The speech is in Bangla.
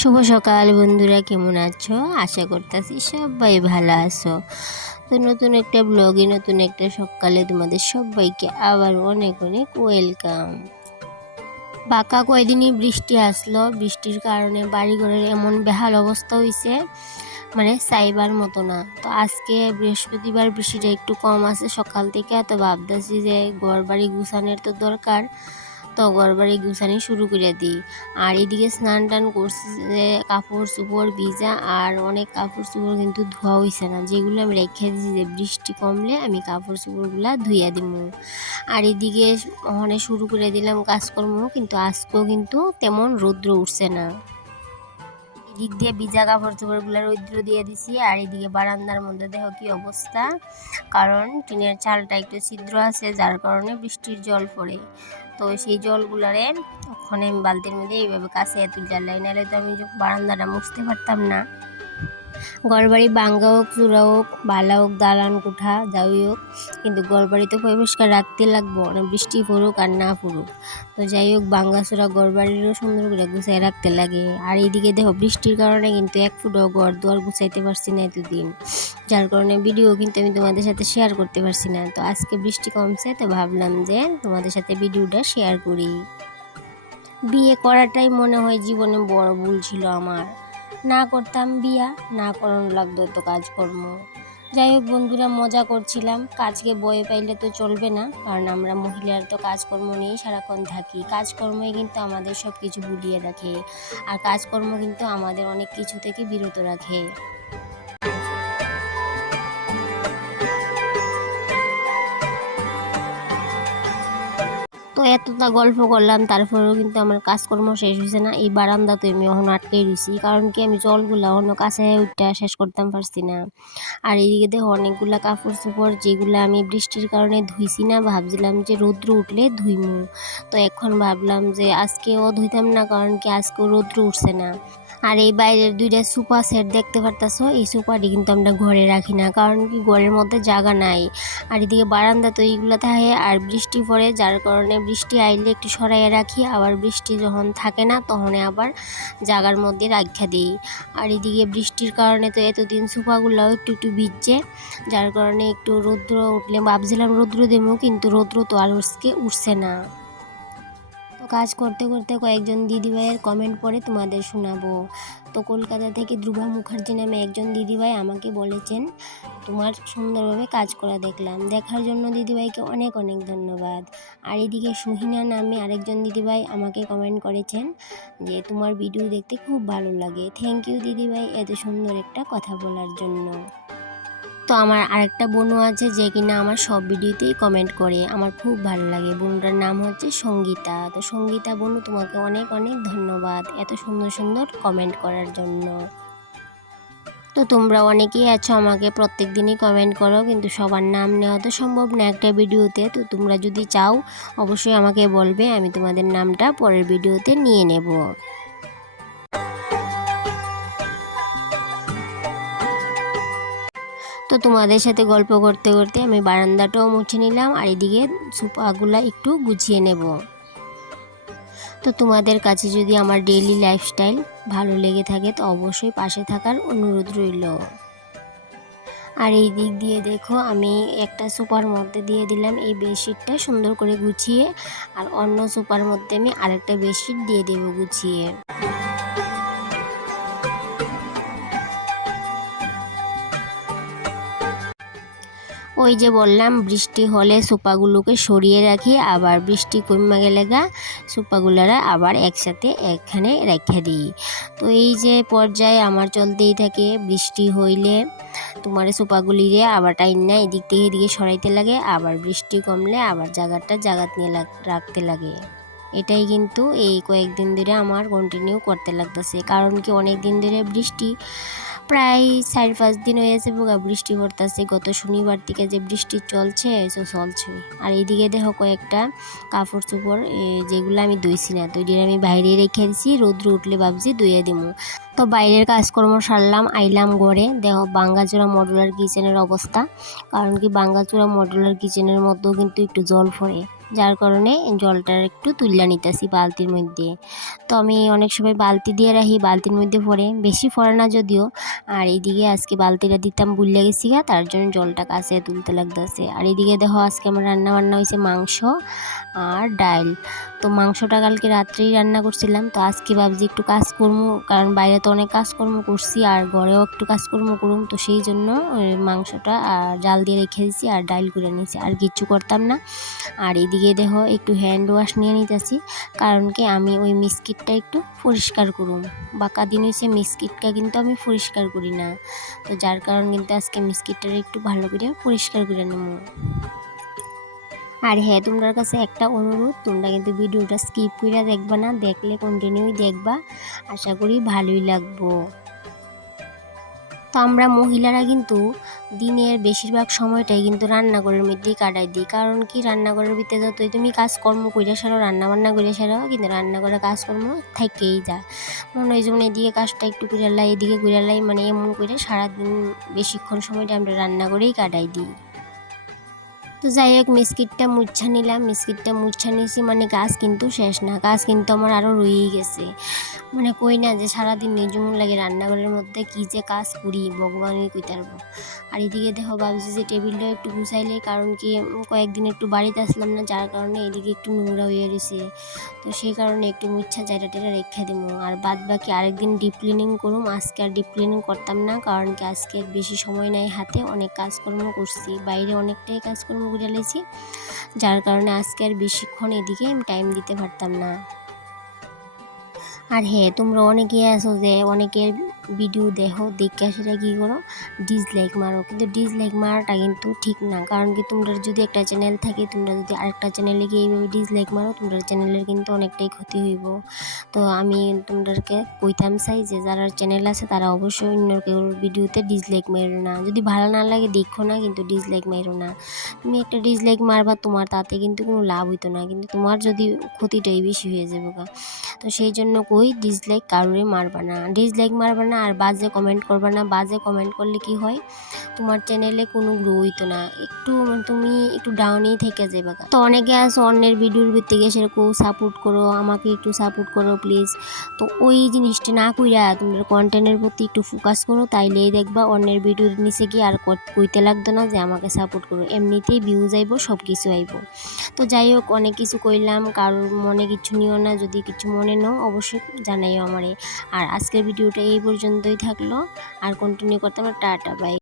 শুভ সকাল বন্ধুরা, কেমন আছো? আশা করতেছি সবাই ভালো আছো। তো নতুন একটা ব্লগে নতুন একটা সকালে তোমাদের সবাইকে আবার অনেক অনেক ওয়েলকাম। বাঁকা কয়দিনই বৃষ্টি আসলো, বৃষ্টির কারণে বাড়িঘরের এমন বেহাল অবস্থা হয়েছে, মানে চাইবার মতো না। তো আজকে বৃহস্পতিবার বৃষ্টিটা একটু কম আছে সকাল থেকে, তো ভাবতেছি যে ঘর বাড়ি গুছানোর তো দরকার, তো ঘরবাড়ি গুছানি শুরু করে দিই। আর এদিকে স্নান টান করছি, যে কাপড় চোপড় ভিজা, আর অনেক কাপড় চোপড় কিন্তু ধোয়া হয়েছে না, যেগুলো আমি রেখে দিয়েছি যে বৃষ্টি কমলে আমি কাপড় চোপড়গুলা ধুইয়া দিব। আর এদিকে শুরু করে দিলাম কাজকর্ম, কিন্তু আজকেও কিন্তু তেমন রৌদ্র উঠছে না। এদিক দিয়ে ভিজা কাপড় চোপড়গুলো রৌদ্র দিয়ে দিছি। আর এদিকে বারান্দার মধ্যে দেখো কি অবস্থা, কারণ টিনের চালটা একটু ছিদ্র আছে, যার কারণে বৃষ্টির জল পড়ে। তো সেই জলগুলারে ওখানে আমি বালতির মধ্যে এইভাবে কাছে তুলে লাই, নাহলে তো আমি বারান্দাটা মুছতে পারতাম না। ঘরবাড়ি ভাঙ্গা হোক, চূড়া হোক, বালা হোক, দালান কোঠা যাই হোক, কিন্তু ঘরবাড়ি তো পরিষ্কার রাখতে লাগবো, না বৃষ্টি পড়ুক আর না পড়ুক। তো যাই হোক, ভাঙ্গা চূড়া ঘরবাড়িরও সুন্দর করে গুছাই রাখতে লাগে। আর এইদিকে দেখো বৃষ্টির কারণে কিন্তু এক ফুটও ঘর দুয়ার গুছাইতে পারছি না এতদিন, যার কারণে ভিডিও কিন্তু আমি তোমাদের সাথে শেয়ার করতে পারছি না। তো আজকে বৃষ্টি কমছে, তো ভাবলাম যে তোমাদের সাথে ভিডিওটা শেয়ার করি। বিয়ে করাটাই মনে হয় জীবনে বড় ভুল ছিল আমার। না করতাম বিয়া, না করানো লাগতো তো কাজকর্ম। যাই হোক বন্ধুরা, মজা করছিলাম। কাজকে বয়ে পাইলে তো চলবে না, কারণ আমরা মহিলার তো কাজকর্ম নিয়েই সারাক্ষণ থাকি। কাজকর্মই কিন্তু আমাদের সব কিছু ভুলিয়ে রাখে, আর কাজকর্ম কিন্তু আমাদের অনেক কিছু থেকে বিরত রাখে। তো এতটা গল্প করলাম, তারপরেও কিন্তু আমার কাজকর্ম শেষ হয়েছে না। এই বারান্দাতে আমি এখন আটকে রয়েছি, কারণ কি আমি জলগুলা অন্য কাছে উঠটা শেষ করতাম পারছি না। আর এইদিকে দেখো অনেকগুলা কাপড় চোপড়, যেগুলো আমি বৃষ্টির কারণে ধুইছি না, ভাবছিলাম যে রৌদ্র উঠলে ধুইমু। তো এখন ভাবলাম যে আজকেও ধুইতাম না, কারণ কি আজকেও রৌদ্র উঠছে না। আর এই বাইরের দুইটা সোফা সেট দেখতে পারতাছো, এই সোফাটি কিন্তু আমরা ঘরে রাখি না, কারণ কি ঘরের মধ্যে জায়গা নাই। আর এদিকে বারান্দা তো এইগুলো থাকে, আর বৃষ্টি পড়ে, যার কারণে বৃষ্টি আইলে একটু সরাইয়া রাখি, আবার বৃষ্টি যখন থাকে না তখন আবার জায়গার মধ্যে রাখা দিই। আর এদিকে বৃষ্টির কারণে তো এতদিন সোফাগুলোও একটু একটু ভিজছে, যার কারণে একটু রৌদ্র উঠলে ভাবছিলাম রৌদ্র দেবো, কিন্তু রৌদ্র তো আর উঠছে না। তো কাজ করতে করতে কয়েকজন দিদিভাইয়ের কমেন্ট পড়ে তোমাদের শোনাবো। তো কলকাতা থেকে ধ্রুবা মুখার্জি নামে একজন দিদিভাই আমাকে বলেছেন, তোমার সুন্দরভাবে কাজ করা দেখলাম। দেখার জন্য দিদিভাইকে অনেক অনেক ধন্যবাদ। আর এদিকে সুহিনা নামে আরেকজন দিদিভাই আমাকে কমেন্ট করেছেন যে তোমার ভিডিও দেখতে খুব ভালো লাগে। থ্যাংক ইউ দিদিভাই, এত সুন্দর একটা কথা বলার জন্য। তো আমার আরেকটা বোনও আছে, যে কিনা আমার সব ভিডিওতেই কমেন্ট করে, আমার খুব ভালো লাগে। বোনটার নাম হচ্ছে সঙ্গীতা। তো সঙ্গীতা বোনু, তোমাকে অনেক অনেক ধন্যবাদ এত সুন্দর সুন্দর কমেন্ট করার জন্য। তো তোমরা অনেকেই আছো আমাকে প্রত্যেক দিনই কমেন্ট করো, কিন্তু সবার নাম নেওয়া তো সম্ভব না একটা ভিডিওতে। তো তোমরা যদি চাও অবশ্যই আমাকে বলবে, আমি তোমাদের নামটা পরের ভিডিওতে নিয়ে নেব। তো তোমাদের সাথে গল্প করতে করতে আমি বারান্দাটাও মুছে নিলাম, আর এদিকে সোফাগুলা একটু গুছিয়ে নেব। তো তোমাদের কাছে যদি আমার ডেইলি লাইফস্টাইল ভালো লেগে থাকে, তো অবশ্যই পাশে থাকার অনুরোধ রইল। আর এই দিক দিয়ে দেখো, আমি একটা সোফার মধ্যে দিয়ে দিলাম এই বেডশিটটা সুন্দর করে গুছিয়ে, আর অন্য সোফার মধ্যে আমি আরেকটা বেডশিট দিয়ে দেবো গুছিয়ে। ওই যে বললাম, বৃষ্টি হলে সোফাগুলোকে সরিয়ে রাখি, আবার বৃষ্টি কমে গেলে সোফাগুলারা আবার একসাথে এখানে রেখে দিই। তো এই যে পর্যায়ে আমার চলতেই থাকে। বৃষ্টি হইলে তোমার সোফাগুলিরে আবার টাইম না এদিক থেকে এদিকে সরাইতে লাগে, আবার বৃষ্টি কমলে আবার জাগাত নিয়ে রাখতে লাগে। এটাই কিন্তু এই কয়েকদিন ধরে আমার কন্টিনিউ করতে লাগতেছে, কারণ কি অনেক দিন ধরে বৃষ্টি, প্রায় 4-5 দিন হয়েছে বৃষ্টি পড়তেছে। গত শনিবার থেকে যে বৃষ্টি চলছে চলছে। আর এইদিকে দেখো কয়েকটা কাপড় চোপড়, যেগুলো আমি ধুইছি না, তো আমি বাইরে রেখে দিছি, রৌদ্র উঠলে ভাবছি ধুয়ে দিব। তো বাইরের কাজকর্ম সারলাম, আইলাম ঘরে। দেখো বাঙ্গাচোরা মডুলার কিচেনের অবস্থা, কারণ কি বাঙ্গাচোরা মডুলার কিচেনের মধ্যেও কিন্তু একটু জল পড়ে। যার কারণে জলটা একটু তুলে নিতেছি বালতির মধ্যে। তো আমি অনেক সময় বালতি দিয়ে রাখি, বালতির মধ্যে পড়ে, বেশি পড়ে না যদিও। আর এইদিকে আজকে বালতিটা দিতাম ভুলে গেছি গা, তার জন্য জলটা কাছে তুলতে লাগতেছে। আর এইদিকে দেখো আজকে আমার রান্না বান্না হয়েছে মাংস আর ডাল। তো মাংসটা কালকে রাত্রেই রান্না করছিলাম, তো আজকে ভাবছি একটু কাজকর্ম, কারণ বাইরে তো অনেক কাজকর্ম করছি আর ঘরেও একটু কাজকর্ম করুম, তো সেই জন্য মাংসটা আর জাল দিয়ে রেখে দিয়েছি আর ডাল করে নিয়েছি, আর কিচ্ছু করতাম না। আর এদিকে দেখো একটু হ্যান্ড ওয়াশ নিয়ে নিতেছি, কারণ কি আমি ওই মিস্কিটটা একটু পরিষ্কার করুম। বাঁকা দিন হয়েছে মিস্কিটটা কিন্তু আমি পরিষ্কার করি না, তো যার কারণ কিন্তু আজকে মিস্কিটটা একটু ভালো করে পরিষ্কার করে নেব। আর হ্যাঁ, তোমার কাছে একটা অনুরোধ, তোমরা কিন্তু ভিডিওটা স্কিপ করে দেখবা না, দেখলে কন্টিনিউই দেখবা, আশা করি ভালোই লাগবো। তো আমরা মহিলারা কিন্তু দিনের বেশিরভাগ সময়টাই কিন্তু রান্নাঘরের মধ্যেই কাটাই দিই, কারণ কি রান্নাঘরের ভিতরে যতই তুমি কাজকর্ম করে সারো, রান্নাবান্না করে সারো, কিন্তু রান্নাঘরের কাজকর্ম থেকেই যায়। মনে হয় যেমন এদিকে কাজটা একটু করে লাই, এদিকে করে লাই, মানে এমন করে সারাদিন বেশিক্ষণ সময়টা আমরা রান্নাঘরেই কাটাই দিই। তো যাই হোক, মিস্কিটটা মুচ্ছা নিলাম, মিস্কিটটা মুচ্ছা নিয়েছি মানে কাজ কিন্তু শেষ না, কাজ কিন্তু আমার আরও রয়েই গেছে। মানে কই না যে সারাদিন নিজুমন লাগে রান্নাঘরের মধ্যে কী যে কাজ করি ভগবানই কইতে পারবো। আর এদিকে দেখো ভাবছি যে টেবিলটা একটু গুছাইলে, কারণ কি কয়েকদিন একটু বাড়িতে আসলাম না, যার কারণে এদিকে একটু নোংরা হয়ে গেছে, তো সেই কারণে একটু মুচ্ছা জায়গা টেরা রেখে দেবো। আর বাদ বাকি আরেকদিন ডিপ ক্লিনিং করুম, আজকে আর ডিপ ক্লিনিং করতাম না, কারণ কি আজকে বেশি সময় নাই হাতে, অনেক কাজকর্ম করছি, বাইরে অনেকটাই কাজকর্ম করে লেছি, যার কারণে আজকে আর বেশিক্ষণ এদিকে আমি টাইম দিতে পারতাম না। আর হ্যাঁ, তোমরা অনেকেই আছো যে অনেকের ভিডিও দেখো, দেখে সেটা কী করো, ডিসলাইক মারো, কিন্তু ডিসলাইক মারাটা কিন্তু ঠিক না, কারণ কি তোমরা যদি একটা চ্যানেল থাকে, তোমরা যদি আরেকটা চ্যানেলে গিয়ে এইভাবে ডিসলাইক মারো, তোমরা চ্যানেলের কিন্তু অনেকটাই ক্ষতি হইব। তো আমি তোমাদেরকে কইতাম চাই যে যারা চ্যানেল আছে তারা অবশ্যই অন্য কেউ ভিডিওতে ডিসলাইক মারো না, যদি ভালো না লাগে দেখো না, কিন্তু ডিসলাইক মারো না। তুমি একটা ডিসলাইক মারবা, তোমার তাতে কিন্তু কোনো লাভ হইতো না, কিন্তু তোমার যদি ক্ষতিটাই বেশি হয়ে যাবে। তো সেই জন্য কই ডিসলাইক কারোরই মারবা না, ডিসলাইক মারবা না, আর বাজে কমেন্ট করবা না। বাজে কমেন্ট করলে কি হয়, তোমার চ্যানেলে কোনো গ্রো হইতো না, একটু তুমি একটু ডাউনেই থেকে যাবে। তো অনেকে আছে অন্যের ভিডিওর ভিতরে থেকে সেরকম সাপোর্ট করো, আমাকে একটু সাপোর্ট করো প্লিজ। তো ওই জিনিসটা না কইরা তোমার কন্টেন্টের প্রতি একটু ফোকাস করো, তাইলেই দেখবা অন্যের ভিডিওর নিচে গিয়ে আর কইতে লাগতো না যে আমাকে সাপোর্ট করো, এমনিতেই ভিউজ আইব, সব কিছু আইব। তো যাই হোক, অনেক কিছু কইলাম, কারোর মনে কিছু নিও না, যদি কিছু মনে নাও অবশ্যই জানাইও আমারে। আর আজকের ভিডিওটা এই পর্যন্তই থাকলো, আর কন্টিনিউ করতে আমার টাটা বাই।